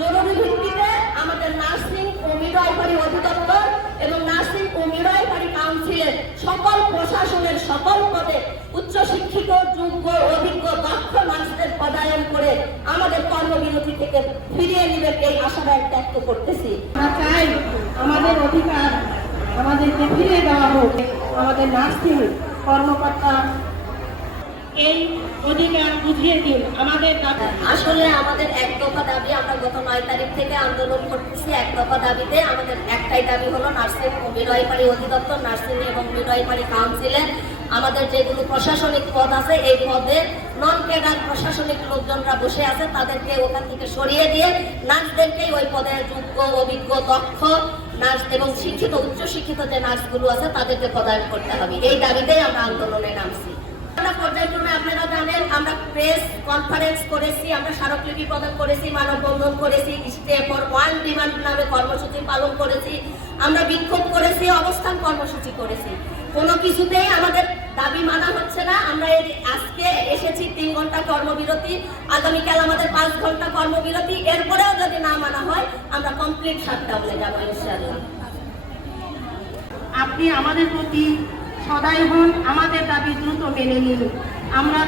জরুরি ভিত্তিতে আমাদের নার্সিং ও মিডওয়াইফারি অধিদপ্তর এবং নার্সিং ও মিডওয়াইফারি কাউন্সিলের সকল প্রশাসনের সকল পদে উচ্চশিক্ষিত যোগ্য, অভিজ্ঞ, দক্ষ মানুষদের পদায়ন করে আমাদের কর্মবিরতি থেকে ফিরিয়ে নেবেন এই আশাবাদ ব্যক্ত করতেছি। আমরা চাই আমাদের অধিকার আমাদেরকে ফিরে দেওয়া হোক, আমাদের নার্সিং কর্মকর্তা এই অধিকার বুঝিয়ে দিন। আসলে আমাদের এক দফা দাবি আমরা গত নয় তারিখ থেকে আন্দোলন করতেছি। এক দফা দাবিতে আমাদের একটাই দাবি হলো নার্সিং ও অধিদপ্তর, নার্সিং এবং মিডওয়াইফারি কাউন্সিলে আমাদের যেগুলো প্রশাসনিক পদ আছে, এই পদে নন ক্যাডার প্রশাসনিক লোকজনরা বসে আছে। তাদেরকে ওখান থেকে সরিয়ে দিয়ে নার্সদেরকেই ওই পদে যোগ্য, অভিজ্ঞ, দক্ষ নার্স এবং শিক্ষিত, উচ্চশিক্ষিত যে নার্সগুলো আছে, তাদেরকে প্রদান করতে হবে। এই দাবিতেই আমরা আন্দোলনে নামছি। আমরা পর্যায়ক্রমে আপনারা জানেন, আমরা প্রেস কনফারেন্স করেছি, আমরা স্মারকলিপি প্রদান করেছি, মানববন্ধন করেছি স্টে ফর ওয়ান ডিমান্ড নামে কর্মসূচি পালন করেছি, আমরা বিক্ষোভ করেছি, অবস্থান কর্মসূচি করেছি। কোনো কিছুতেই আমাদের দাবি মানা হচ্ছে না, আমরা এই আজকে এসেছি তিন ঘণ্টা কর্মবিরতি, আগামীকাল আমাদের পাঁচ ঘণ্টা কর্মবিরতি, এরপরেও যদি না মানা হয়, আমরা কমপ্লিট শাটডাউনে যাব ইনশাআল্লাহ। আপনি আমাদের প্রতি সদয় হন, আমাদের দাবি মেনে নিন আমরা